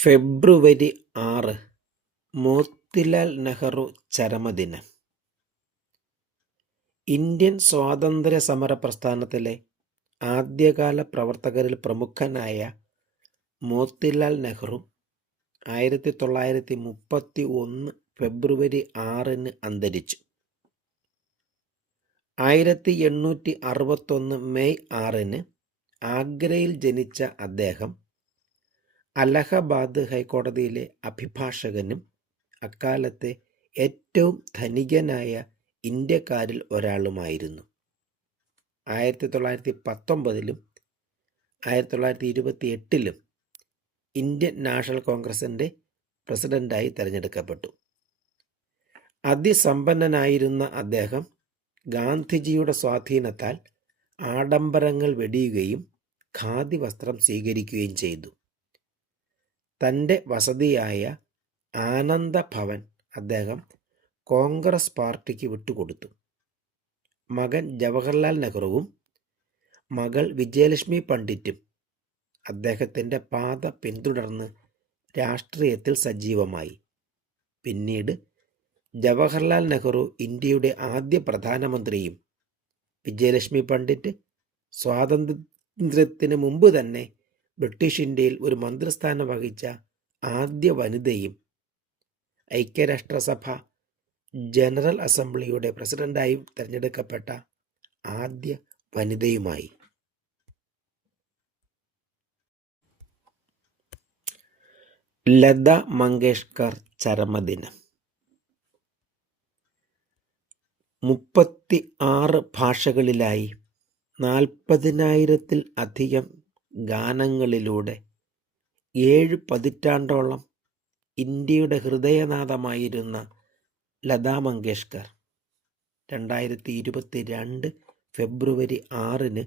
ഫെബ്രുവരി 6 Motilal Nehru ചരമദിനം. Indian സ്വാതന്ത്ര്യ പ്രസ്ഥാനത്തിലെ ആദ്യകാല പ്രവർത്തകരിൽ പ്രമുഖനായ മോത്തിലാൽ നെഹ്റു 1931 ഫെബ്രുവരി 6 അന്തരിച്ചു. 1861 മെയ് 6 ആഗ്രയിൽ ജനിച്ച അദ്ദേഹം അലഹബാദ് ഹൈക്കോടതിയിലെ അഭിഭാഷകനും അക്കാലത്തെ ഏറ്റവും ധനികനായ ഇന്ത്യക്കാരിൽ ഒരാളുമായിരുന്നു. 1919 1928 ഇന്ത്യൻ നാഷണൽ കോൺഗ്രസിൻ്റെ പ്രസിഡന്റായി തിരഞ്ഞെടുക്കപ്പെട്ടു. അതിസമ്പന്നനായിരുന്ന അദ്ദേഹം ഗാന്ധിജിയുടെ സ്വാധീനത്താൽ ആഡംബരങ്ങൾ വെടിയുകയും ഖാദി വസ്ത്രം സ്വീകരിക്കുകയും ചെയ്തു. തൻ്റെ വസതിയായ ആനന്ദ ഭവൻ അദ്ദേഹം കോൺഗ്രസ് പാർട്ടിക്ക് വിട്ടുകൊടുത്തു. മകൻ ജവഹർലാൽ നെഹ്റുവും മകൾ വിജയലക്ഷ്മി പണ്ഡിറ്റും അദ്ദേഹത്തിൻ്റെ പാത പിന്തുടർന്ന് രാഷ്ട്രീയത്തിൽ സജീവമായി. പിന്നീട് ജവഹർലാൽ നെഹ്റു ഇന്ത്യയുടെ ആദ്യ പ്രധാനമന്ത്രിയും വിജയലക്ഷ്മി പണ്ഡിറ്റ് സ്വാതന്ത്ര്യത്തിന് മുമ്പ് തന്നെ ബ്രിട്ടീഷ് ഇന്ത്യയിൽ ഒരു മന്ത്രിസ്ഥാനം വഹിച്ച ആദ്യ വനിതയും ഐക്യരാഷ്ട്രസഭ ജനറൽ അസംബ്ലിയുടെ പ്രസിഡന്റായും തിരഞ്ഞെടുക്കപ്പെട്ട ആദ്യ വനിതയുമായി. ലത മങ്കേഷ്കർ ചരമദിനം. 36 ഭാഷകളിലായി 40,000-ൽ അധികം ഗാനങ്ങളിലൂടെ 7 പതിറ്റാണ്ടോളം ഇന്ത്യയുടെ ഹൃദയനാദമായിരുന്ന ലതാ മങ്കേഷ്കർ 2022 ഫെബ്രുവരി 6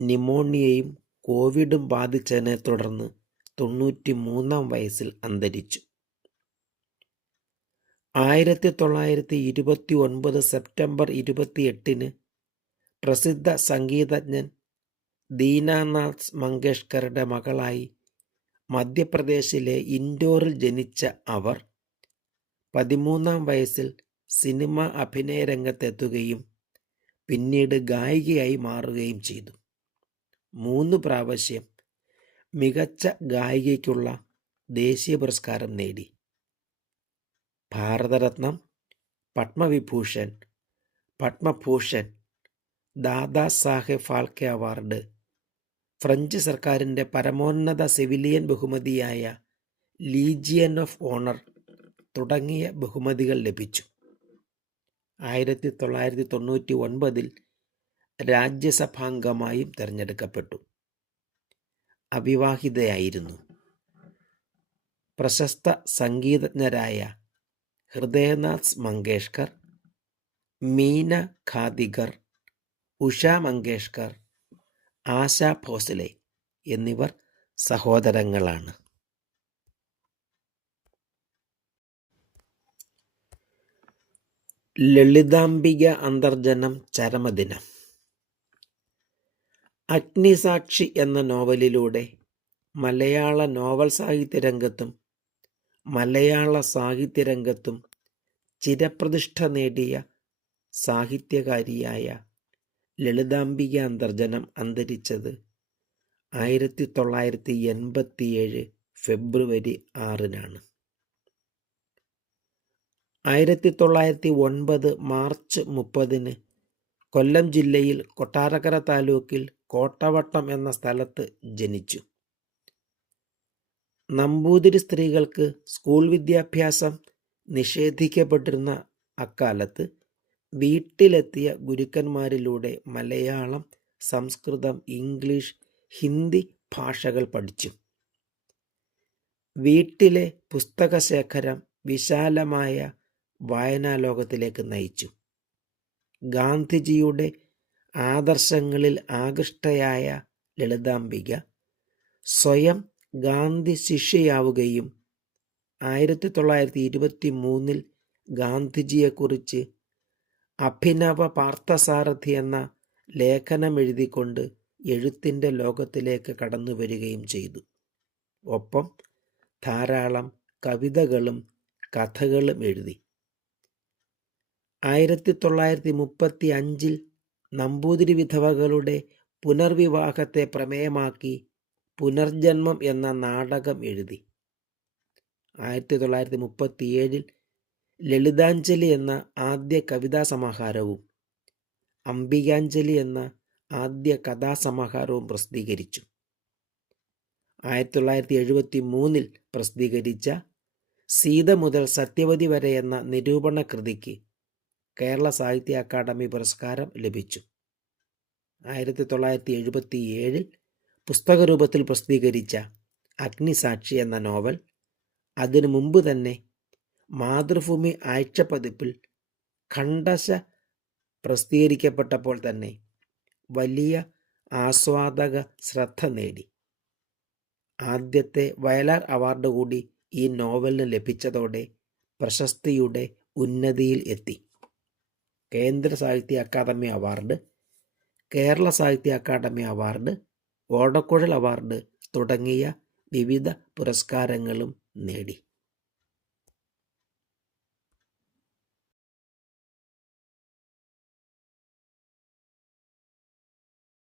ന്യൂമോണിയയും കോവിഡും ബാധിച്ചതിനെ തുടർന്ന് 93 വയസ്സിൽ അന്തരിച്ചു. 1929 സെപ്റ്റംബർ 28 പ്രസിദ്ധ സംഗീതജ്ഞൻ ദീനാനാഥ് മങ്കേഷ്കറുടെ മകളായി മധ്യപ്രദേശിലെ ഇൻഡോറിൽ ജനിച്ച അവർ 13 വയസ്സിൽ സിനിമ അഭിനയ രംഗത്തെത്തുകയും പിന്നീട് ഗായികയായി മാറുകയും ചെയ്തു. 3 പ്രാവശ്യം മികച്ച ഗായികയ്ക്കുള്ള ദേശീയ പുരസ്കാരം നേടി. ഭാരതരത്നം, പത്മവിഭൂഷൺ, പത്മഭൂഷൺ, ദാദാ സാഹേബ് ഫാൽക്കെ അവാർഡ്, ഫ്രഞ്ച് സർക്കാരിൻ്റെ പരമോന്നത സിവിലിയൻ ബഹുമതിയായ ലീജിയൻ ഓഫ് ഓണർ തുടങ്ങിയ ബഹുമതികൾ ലഭിച്ചു. 1999 രാജ്യസഭാംഗമായും തിരഞ്ഞെടുക്കപ്പെട്ടു. അവിവാഹിതയായിരുന്നു. പ്രശസ്ത സംഗീതജ്ഞരായ ഹൃദയനാഥ് മങ്കേഷ്കർ, മീന ഖാദികർ, ഉഷ മങ്കേഷ്കർ, ആശാ ഭോസ്ലെ എന്നിവർ സഹോദരങ്ങളാണ്. ലളിതാംബിക അന്തർജനം ചരമദിനം. അഗ്നിസാക്ഷി എന്ന നോവലിലൂടെ മലയാള നോവൽ സാഹിത്യരംഗത്തും മലയാള സാഹിത്യരംഗത്തും ചിരപ്രതിഷ്ഠ നേടിയ സാഹിത്യകാരിയായ ലളിതാംബിക അന്തർജനം അന്തരിച്ചത് 1987 ഫെബ്രുവരി 6 1909 മാർച്ച് 30 കൊല്ലം ജില്ലയിൽ കൊട്ടാരക്കര താലൂക്കിൽ കോട്ടവട്ടം എന്ന സ്ഥലത്ത് ജനിച്ചു. നമ്പൂതിരി സ്ത്രീകൾക്ക് സ്കൂൾ വിദ്യാഭ്യാസം നിഷേധിക്കപ്പെട്ടിരുന്ന അക്കാലത്ത് വീട്ടിലെത്തിയ ഗുരുക്കന്മാരിലൂടെ മലയാളം, സംസ്കൃതം, ഇംഗ്ലീഷ്, ഹിന്ദി ഭാഷകൾ പഠിച്ചു. വീട്ടിലെ പുസ്തകശേഖരം വിശാലമായ വായനാലോകത്തിലേക്ക് നയിച്ചു. ഗാന്ധിജിയുടെ ആദർശങ്ങളിൽ ആകൃഷ്ടയായ ലളിതാംബിക സ്വയം ഗാന്ധി ശിഷ്യയാവുകയും 1923 ഗാന്ധിജിയെക്കുറിച്ച് അഭിനവ പാർത്ഥസാരഥി എന്ന ലേഖനമെഴുതിക്കൊണ്ട് എഴുത്തിൻ്റെ ലോകത്തിലേക്ക് കടന്നു വരികയും ചെയ്തു. ഒപ്പം ധാരാളം കവിതകളും കഥകളും എഴുതി. 1935 നമ്പൂതിരി വിധവകളുടെ പുനർവിവാഹത്തെ പ്രമേയമാക്കി പുനർജന്മം എന്ന നാടകം എഴുതി. 1937 ലളിതാഞ്ജലി എന്ന ആദ്യ കവിതാ സമാഹാരവും അംബികാഞ്ജലി എന്ന ആദ്യ കഥാസമാഹാരവും പ്രസിദ്ധീകരിച്ചു. 1973 പ്രസിദ്ധീകരിച്ച സീത മുതൽ സത്യവതി വരെ എന്ന നിരൂപണ കൃതിക്ക് കേരള സാഹിത്യ അക്കാദമി പുരസ്കാരം ലഭിച്ചു. 1977 പുസ്തകരൂപത്തിൽ പ്രസിദ്ധീകരിച്ച അഗ്നിസാക്ഷി എന്ന നോവൽ അതിനു മുമ്പ് തന്നെ മാതൃഭൂമി ആഴ്ചപ്പതിപ്പിൽ ഖണ്ഡശ പ്രസിദ്ധീകരിക്കപ്പെട്ടപ്പോൾ തന്നെ വലിയ ആസ്വാദക ശ്രദ്ധ നേടി. ആദ്യത്തെ വയലാർ അവാർഡ് കൂടി ഈ നോവലിന് ലഭിച്ചതോടെ പ്രശസ്തിയുടെ ഉന്നതിയിൽ എത്തി. കേന്ദ്ര സാഹിത്യ അക്കാദമി അവാർഡ്, കേരള സാഹിത്യ അക്കാദമി അവാർഡ്, ഓടക്കുഴൽ അവാർഡ് തുടങ്ങിയ വിവിധ പുരസ്കാരങ്ങളും നേടി.